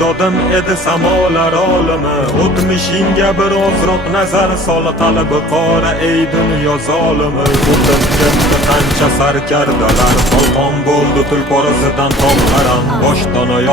ajdodin edi samolar olimi. O'tmishingga birozroq nazar sol, qalbi qora ey dunyo zolimi. O'tib ketdi qancha sarkardalar, qalqon bo'ldi tulpor izidan top qaram. Boshdan oyoq